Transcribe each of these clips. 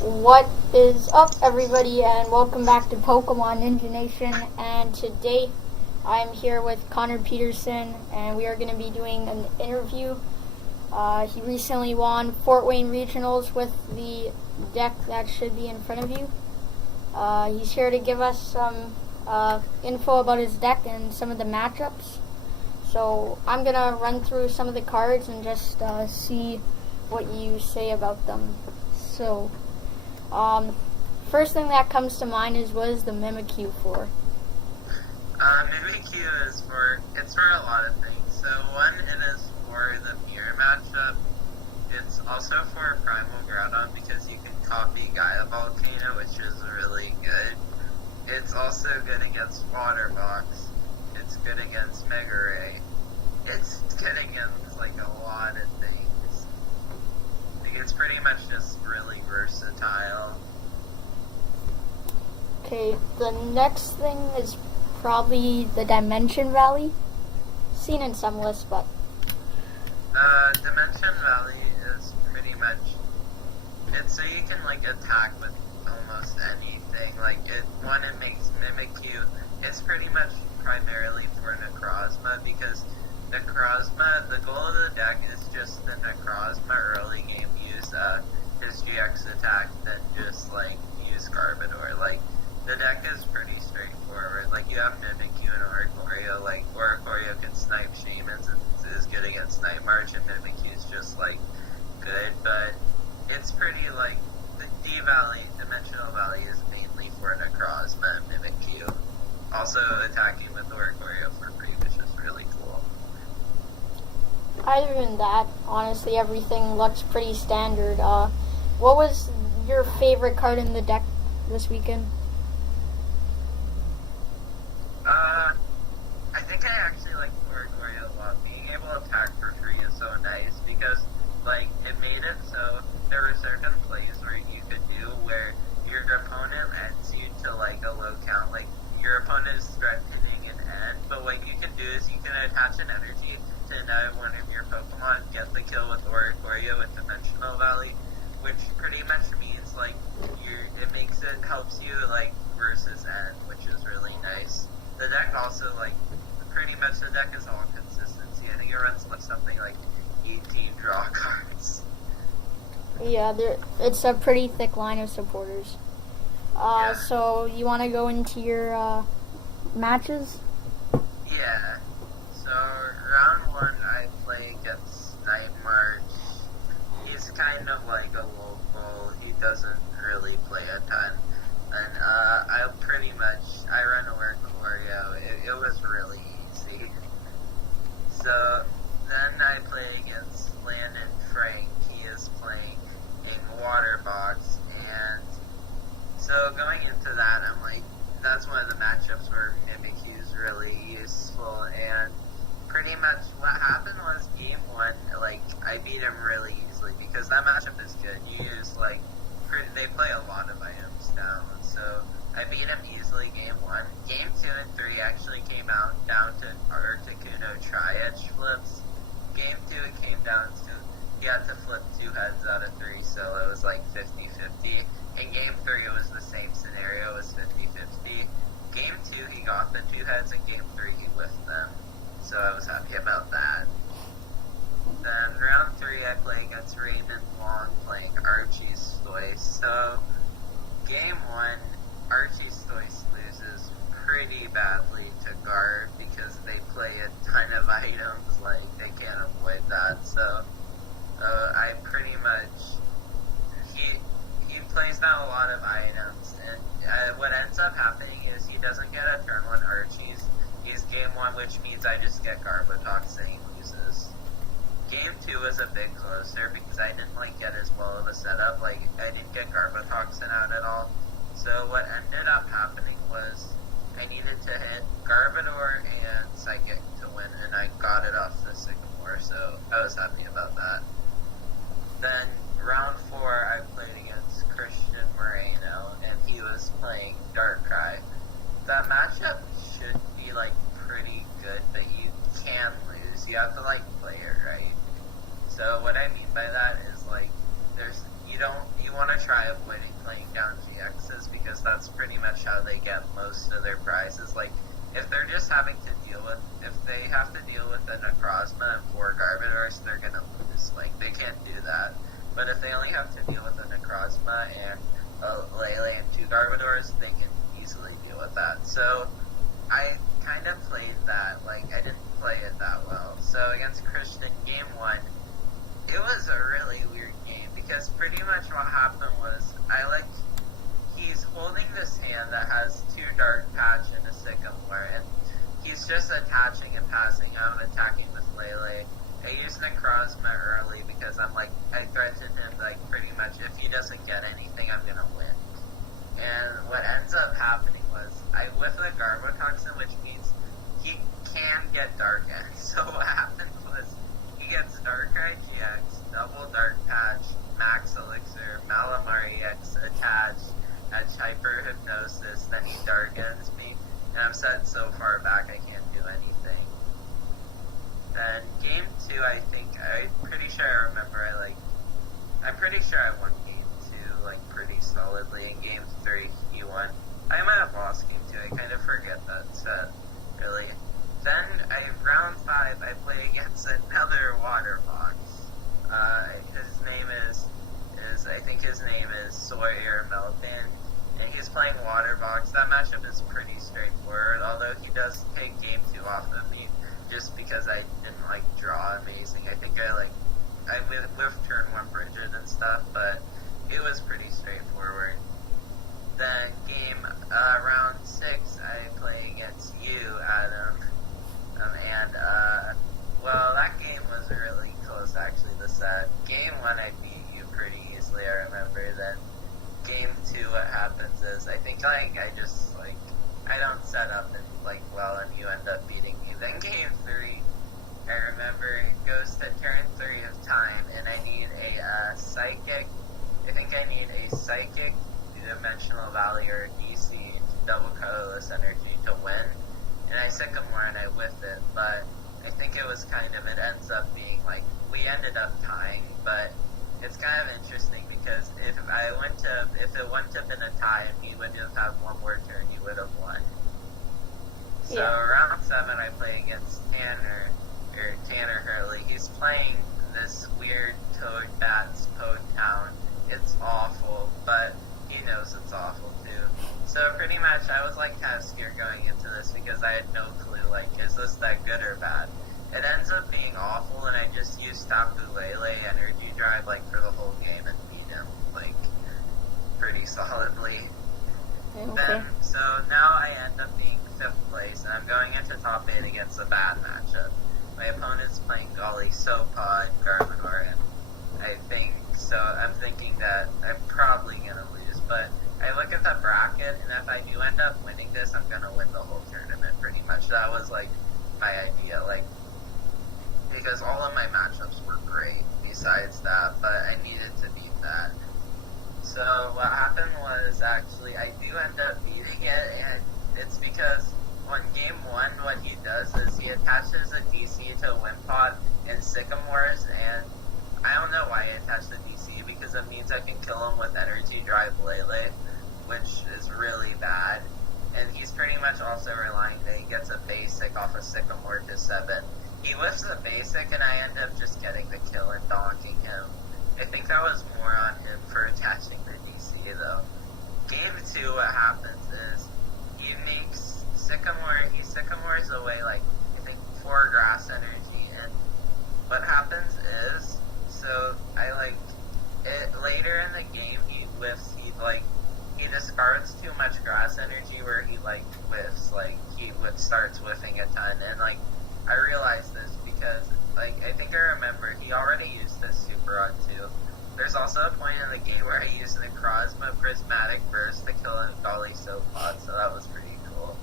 What is up, everybody, and welcome back to Pokemon Ninja Nation. And today I'm here with Connor Pederson, and we are going to be doing an interview. He recently won Fort Wayne Regionals with the deck that should be in front of you. He's here to give us some info about his deck and some of the matchups. So I'm going to run through some of the cards and just see what you say about them. So, first thing that comes to mind is, what is the Mimikyu for? Mimikyu is it's for a lot of things. So one, it is for the mirror matchup. It's also for Primal Groudon because you can copy Gaia Volcano, which is really good. It's also good against Water Box. It's good against Mega Ray. It's good against like a lot of things. It's pretty much just really versatile. Okay, the next thing is probably the Dimension Valley. Seen in some lists, but... Dimension Valley is pretty much... It's so you can like attack with almost anything. Like, it makes Mimikyu... It's pretty much primarily for Necrozma, because Necrozma, the goal of the deck is just the Necrozma early game use his GX attack, then just like use Garbodor. Like, the deck is pretty straightforward. Like, you have Mimikyu and Oricorio. Like, Oricorio can snipe Shamans and is good against Night March, and Mimikyu is just like good, but it's pretty like the Dimensional Valley is mainly for Necrozma and Mimikyu. Also attacking with Oricorio for free, which is really cool. Other than that, honestly, everything looks pretty standard. What was your favorite card in the deck this weekend? I think I actually like Oricorio a lot. Being able to attack for free is so nice because, like, it made it so there were certain plays where you could do where your opponent ends you to, like, a low count. Like, your opponent is threatening an end, but what you can do is you can attach an energy to another one of your Pokemon, get the kill with Oricorio with Dimensional Valley, which pretty much means, like, it helps you, like, versus end, which is really nice. The deck also, like, pretty much the deck is all consistency. I think it runs like something like 18 draw cards. Yeah, it's a pretty thick line of supporters. Yeah. So you want to go into your matches? Yeah. So round one, I play against Night March. He's kind of like a local. He doesn't really play a ton. And I run Oricorio. It was really easy. So then I play against Landon Frank. He is playing a Water Box, and so going into that, I'm like, that's one of the matchups where Mimikyu is really useful, and pretty much what happened was game one, like, I beat him really easily, because that matchup is good. You use, like, they play a lot of items down, so I beat him easily game one. Game 2 and 3 actually came out down to Articuno Tri-Edge flips. Game 2 it came down to, he had to flip 2 heads out of 3, so it was like 50-50. In game 3 it was the same scenario, it was 50-50. Game 2 he got the 2 heads, and game 3 he whiffed them, so I was happy about that. Then round 3 I play against Raymond Long playing Archie Stoice. So game 1, Archie Stoice loses pretty badly to Guard because they play a ton of items, like they can't avoid that. So I pretty much, he plays down a lot of items, and what ends up happening is he doesn't get a turn 1 Archies. He's game 1, which means I just get Garbotox and he loses. Game 2 was a bit closer because I didn't like get as well of a setup. Like, I didn't get Garbotoxin out at all. So what ended up happening was I needed to hit Garbodor and Psychic to win, and I got it off the Sycamore, so I was happy about that. Then round 4 I played against Christian Moreno, and he was playing Darkrai. That matchup should be like pretty good, but you can lose. You have to like play it right. So what I mean by that is, like, you don't you want to try avoiding playing down GXs because that's pretty much how they get most of their prizes. Like, if they're just having to deal with, if they have to deal with a Necrozma and 4 Garbodors, they're gonna lose. Like, they can't do that. But if they only have to deal with a Necrozma and a Lele and 2 Garbodors, they can easily deal with that. So, I kind of played that, like, I didn't play it that well. So, against Christian, game 1, it was a really weird game, because pretty much what happened was, he's holding this hand that has 2 Dark Patch and a Sycamore, and he's just attaching and passing. I'm attacking with Lele. I used Necrozma early because I threatened him, pretty much, if he doesn't get anything, I'm gonna win. And what ends up happening was, I whiff the Garbotoxin, which means he can get Dark End. So what happened was, he gets Darkrai GX, double Dark Patch, Max Elixir, Malamar EX attached, Hyper Hypnosis, then he Dark Ends me, and I'm set so far back I can't do anything. Then game 2, I'm pretty sure I won game 2, pretty solidly. In game 3, he won. I might have lost game 2, I kind of forget that set, really. Then, round 5, I play against another water box. His name is Sawyer Melton, and he's playing water box. That matchup is pretty straightforward, although he does take game 2 off of me, just because I didn't, draw amazing. I think I whiffed turn 1 Bridget and stuff, but it was pretty straightforward. Then round 6, I play against you, Adam, well, that game was really close, actually, the set. Game 1, I beat you pretty easily, I remember. Then game 2, what happens is, I don't set up well, and you end up beating me. Then game 3, I remember it goes to turn 3 of time, and I need a Psychic, Dimensional Valley, or a DC, double colorless energy to win. And I Sycamore and I whiffed it, but I think it ends up being we ended up tying, but it's kind of interesting because if it wouldn't have been a tie and he would have had one more turn, you would have won. So round 7, I play against Tanner Hurley. He's playing this weird Toad Bats Toad Town. It's awful, but he knows it's awful too. So pretty much I was kind of scared going into this because I had no clue, is this that good or bad? It ends up being awful, and I just used Tapu Lele Energy Drive, for the whole game and beat him, pretty solidly. Okay. So now I end up being 5th place, and I'm going into top 8 against a bad matchup. My opponent's playing Golly Sopod, Garbodor, and I'm thinking that I'm probably gonna lose, but I look at the bracket, and if I do end up winning this, I'm gonna win the whole tournament, pretty much. That was, my idea, because all of my matchups were great besides that, but I needed to beat that. So what happened was, actually, I do end up beating it, and it's because on game 1, what he does is he attaches a DC to Wimpod and Sycamores, and I don't know why I attached the DC, because it means I can kill him with Energy Drive Lele, which is really bad. And he's pretty much also relying that he gets a basic off of Sycamore to 7. He whiffs the basic, and I end up just getting the kill and donking him. I think that was more on him for attaching the DC, though. Game 2, what happens is, he Sycamores away, 4 grass energy, and what happens is, so later in the game, he whiffs, he discards too much grass energy where he, whiffs, he starts whiffing a ton, and, I realized this because, I think I remember, he already used this Super Rod too. There's also a point in the game where I used an Necrozma Prismatic Burst to kill a Golly Sopod, so that was pretty cool.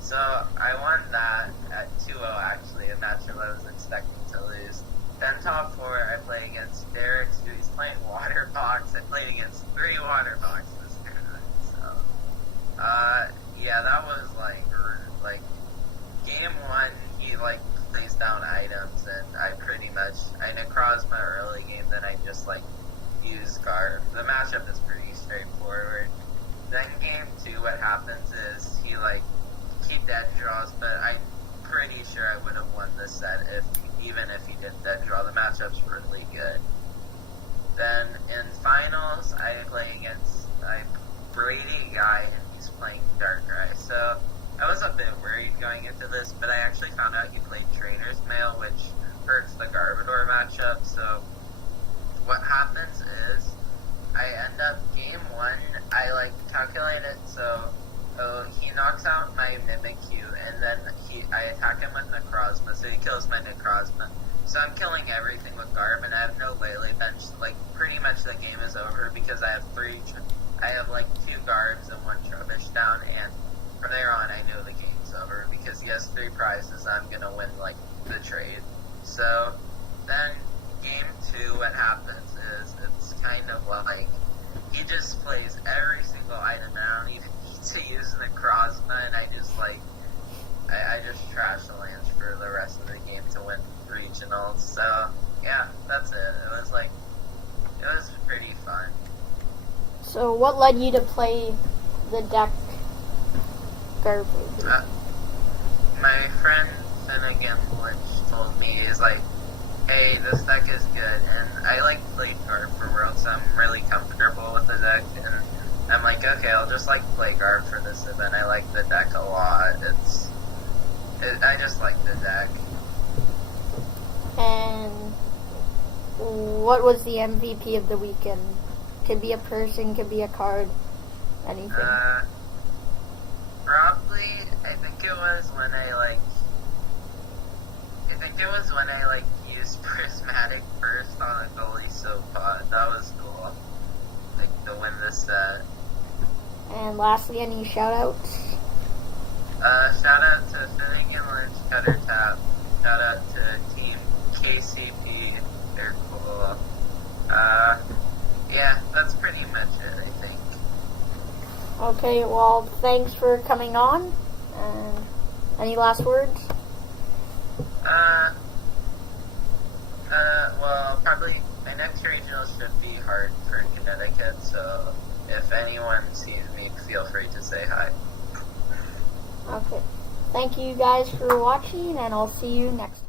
So, I won that at 2-0, actually, a matchup I was expecting to lose. Then top 4, I play against Derek, who's playing Water Box. I played against 3 Water Boxes this tournament, so, yeah, that was, game 1, he, plays down items, and I Necrozma early game, then I just, use Garb. The matchup is pretty straightforward. Then game 2, what happens is he dead draws, but I'm pretty sure I would have won this set even if he didn't dead draw. The matchup's really good. Then in finals, I play against a Brady guy, and he's playing Darkrai. So I was a bit worried going into this, but I actually found out he played Trainer's Mail, which hurts the Garbodor matchup. So what happens is I end up game 1, I calculate it, so he knocks out my Mimikyu, and then I attack him with Necrozma, so he kills my Necrozma. So I'm killing everything with Garb, and I have no Lele bench. Pretty much the game is over because I have 2 Garbs and 1 Trubbish down, and from there on I know the game's over because he has 3 prizes. I'm gonna win the trade. So then game 2, what happens is it's kind of he just plays every single item. I don't even need to use Necrozma, and I just I just trash the lands for the rest of the game to win regionals. So yeah, that's it. It was pretty fun. So what led you to play the deck Garbage? My friend Finnegan Lynch told me, hey, this deck is good, and I played Garb for World, so I'm really comfortable with the deck, and I'm like, okay, I'll just play Garb for this event. I like the deck a lot. I just like the deck. And what was the MVP of the weekend? Could be a person, could be a card, anything. Probably, I think it was when I used Prismatic first on a goalie soap pod. That was cool. To win this set. And lastly, any shout-outs? Shout out to Finnegan Lynch, Cutter Tap. Shout out to Team KCP. They're cool. Yeah, that's pretty much it, I think. Okay, well, thanks for coming on. Any last words? Well, probably my next regional should be hard for Connecticut, so if anyone sees me, feel free to say hi. Okay. Thank you guys for watching, and I'll see you next time.